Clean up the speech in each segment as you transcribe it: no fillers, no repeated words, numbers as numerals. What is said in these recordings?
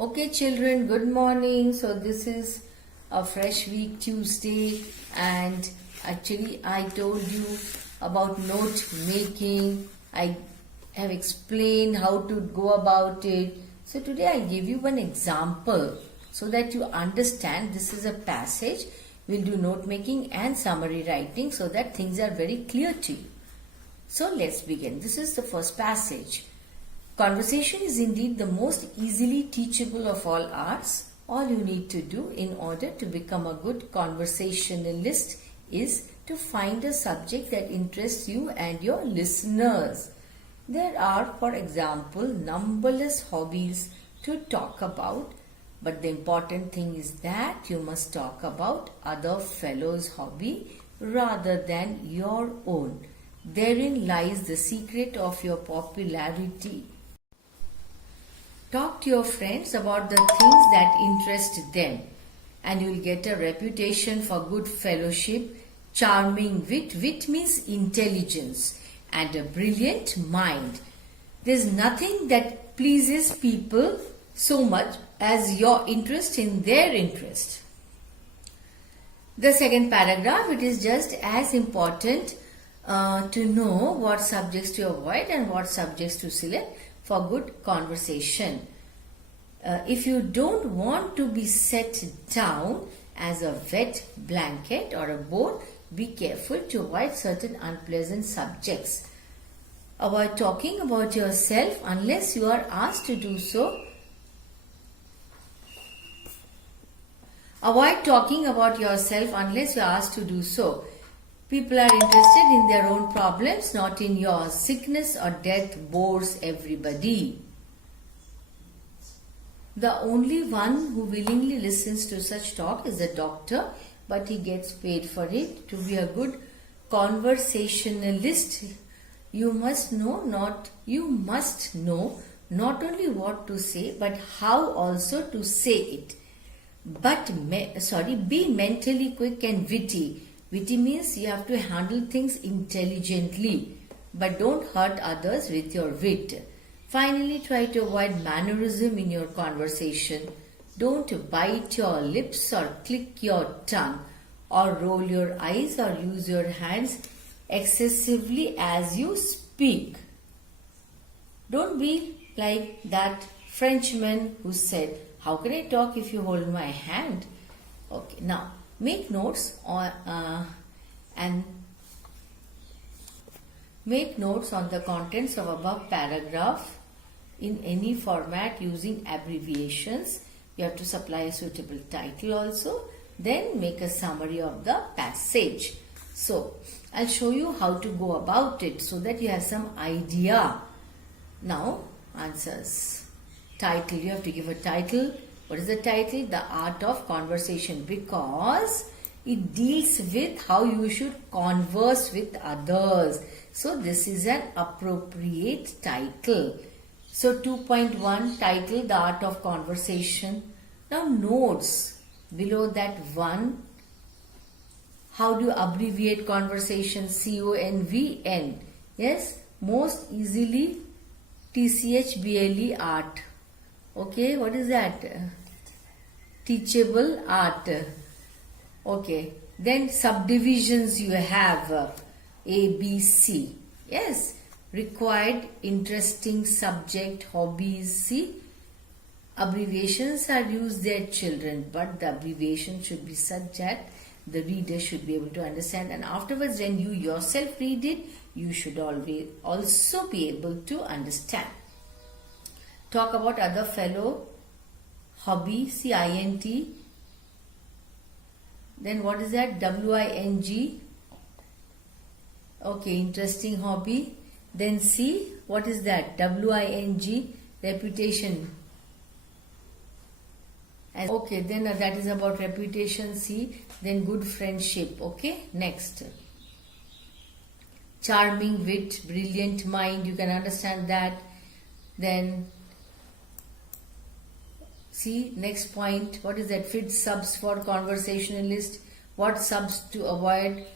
Okay, children, good morning. So, this is a fresh week, Tuesday, and actually, I told you about note making. I have explained how to go about it. So, today I give you one example so that you understand this is a passage. We'll do note making and summary writing so that things are very clear to you. So, let's begin. This is the first passage. Conversation is indeed the most easily teachable of all arts. All you need to do in order to become a good conversationalist is to find a subject that interests you and your listeners. There are, for example, numberless hobbies to talk about, but the important thing is that you must talk about other fellows' hobby rather than your own. Therein lies the secret of your popularity. Talk to your friends about the things that interest them, and you'll get a reputation for good fellowship, charming wit. Wit means intelligence, and a brilliant mind. There's nothing that pleases people so much as your interest in their interest. The second paragraph, it is just as important to know what subjects to avoid and what subjects to select for good conversation. If you don't want to be set down as a wet blanket or a bore, be careful to avoid certain unpleasant subjects. Avoid talking about yourself unless you are asked to do so. Avoid talking about yourself unless you are asked to do so. People are interested in their own problems, not in yours. Sickness or death bores everybody. The only one who willingly listens to such talk is a doctor, but he gets paid for it. To be a good conversationalist, you must know not only what to say, but how also to say it. Be mentally quick and witty. Witty means you have to handle things intelligently, but don't hurt others with your wit. Finally, try to avoid mannerism in your conversation. Don't bite your lips or click your tongue or roll your eyes or use your hands excessively as you speak. Don't be like that Frenchman who said, "How can I talk if you hold my hand?" Okay, now make notes on the contents of above paragraph in any format using abbreviations. You have to supply a suitable title also. Then make a summary of the passage. So, I'll show you how to go about it so that you have some idea. Now, answers. Title. You have to give a title. What is the title? The Art of Conversation, because it deals with how you should converse with others. So, this is an appropriate title. So, 2.1 title, The Art of Conversation. Now, notes. Below that one, how do you abbreviate conversation? CONVN. Yes, most easily TCHBLE art. Okay, what is that? Teachable art. Okay, then subdivisions you have A, B, C. Yes, required, interesting, subject, hobbies. See, abbreviations are used there, children, but the abbreviation should be such that the reader should be able to understand, and afterwards when you yourself read it, you should always also be able to understand. Talk about other fellow hobby, CINT. Then what is that? WING. Okay, interesting hobby. Then C, what is that? WING, reputation. Okay, then that is about reputation, C. Then good friendship. Okay, next. Charming wit, brilliant mind, you can understand that. Then see, next point, what is that? Fit subs for conversationalist. What subs to avoid?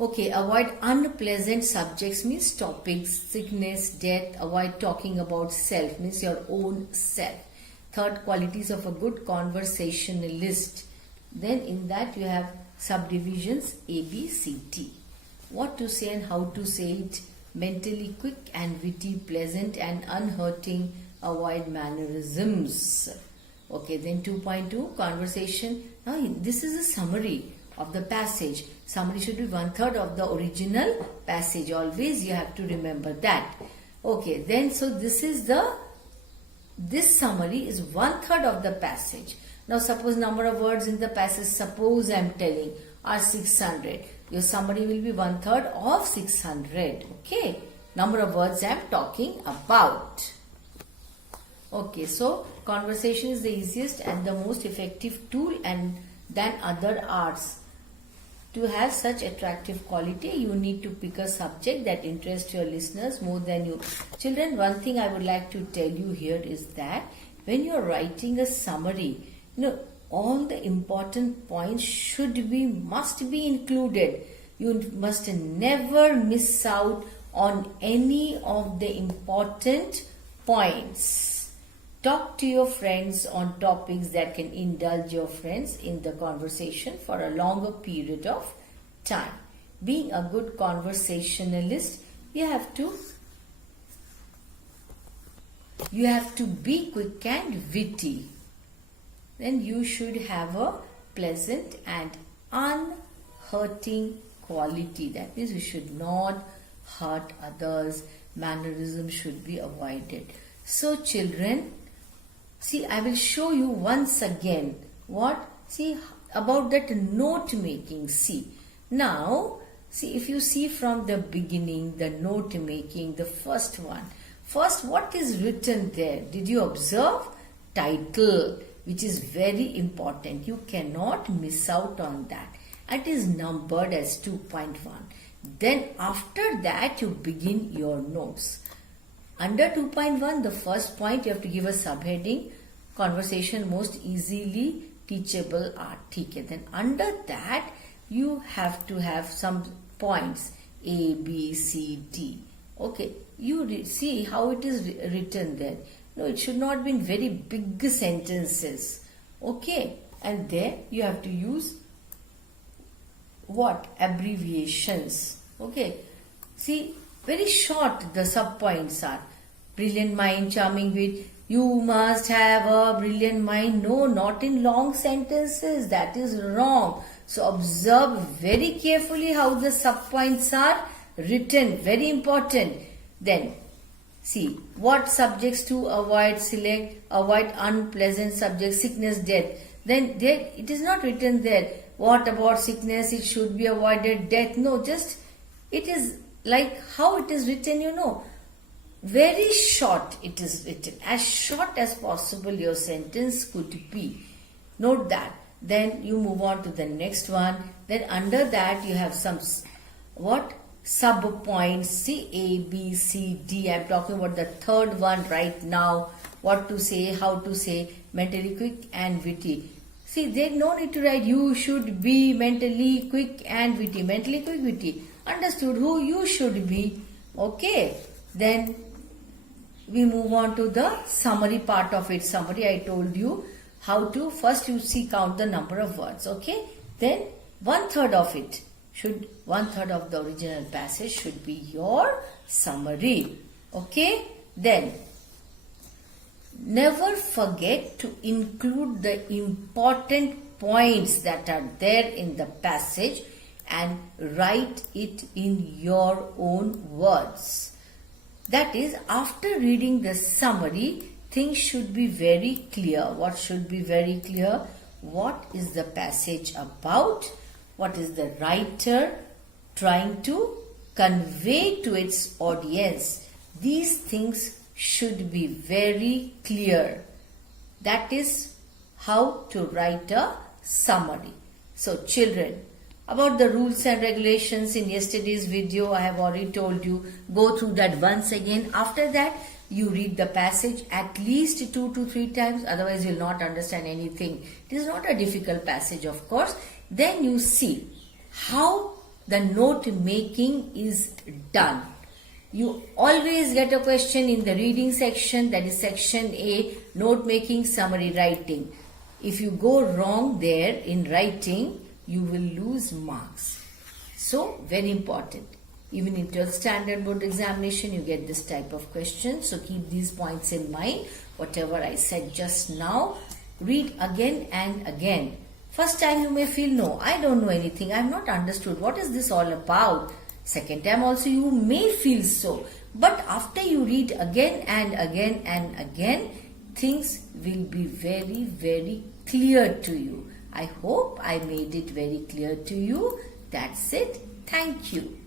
Okay, avoid unpleasant subjects means topics, sickness, death. Avoid talking about self means your own self. Third, qualities of a good conversationalist. Then in that you have subdivisions A, B, C, T. What to say and how to say it. Mentally quick and witty, pleasant and unhurting. Avoid mannerisms. Okay, then 2.2, conversation. Now this is a summary of the passage. Summary should be 1/3 of the original passage. Always you have to remember that. Okay, then so this summary is 1/3 of the passage. Now suppose number of words in the passage, suppose I am telling, are 600. Your summary will be 1/3 of 600. Okay, number of words I am talking about. Okay, so conversation is the easiest and the most effective tool and than other arts. To have such attractive quality, you need to pick a subject that interests your listeners more than you. Children, one thing I would like to tell you here is that when you are writing a summary, all the important points must be included. You must never miss out on any of the important points. Talk to your friends on topics that can indulge your friends in the conversation for a longer period of time. Being a good conversationalist, you have to be quick and witty. Then you should have a pleasant and unhurting quality. That means you should not hurt others. Mannerism should be avoided. So children, see, I will show you once again about that note making. See, now, see, if you see from the beginning, the note making, the first one. First, what is written there? Did you observe? Title, which is very important. You cannot miss out on that. It is numbered as 2.1. Then after that, you begin your notes. Under 2.1, the first point, you have to give a subheading, conversation most easily teachable art. Okay. Then under that, you have to have some points, A, B, C, D. Okay, you see how it is written there. No, it should not be in very big sentences. Okay, and there you have to use what? Abbreviations. Okay, see, very short the sub-points are. Brilliant mind, charming wit. You must have a brilliant mind. No, not in long sentences. That is wrong. So observe very carefully how the sub-points are written. Very important. Then see what subjects to avoid. Select, avoid unpleasant subjects, sickness, death. Then there it is not written there. What about sickness? It should be avoided. Death. No, just it is like how it is written, Very short it is written. As short as possible your sentence could be. Note that. Then you move on to the next one. Then under that you have some sub-points. See, A, B, C, D. I am talking about the third one right now. What to say, how to say, mentally quick and witty. See, there no need to write you should be mentally quick and witty. Mentally quick, witty. Understood who you should be. Okay. Then we move on to the summary part of it. Summary, I told you how to. First you count the number of words. Okay. Then 1/3 of it. 1/3 of the original passage should be your summary. Okay. Then never forget to include the important points that are there in the passage and write it in your own words. That is, after reading the summary, things should be very clear. What should be very clear? What is the passage about? What is the writer trying to convey to its audience? These things should be very clear. That is how to write a summary. So children, about the rules and regulations in yesterday's video, I have already told you. Go through that once again. After that, you read the passage at least 2 to 3 times. Otherwise, you will not understand anything. It is not a difficult passage, of course. Then you see how the note making is done. You always get a question in the reading section, that is section A, note making, summary writing. If you go wrong there in writing, you will lose marks. So, very important. Even in 12th standard board examination, you get this type of question. So, keep these points in mind. Whatever I said just now, read again and again. First time you may feel, no, I don't know anything. I have not understood. What is this all about? Second time also you may feel so. But after you read again and again and again, things will be very, very clear to you. I hope I made it very clear to you. That's it. Thank you.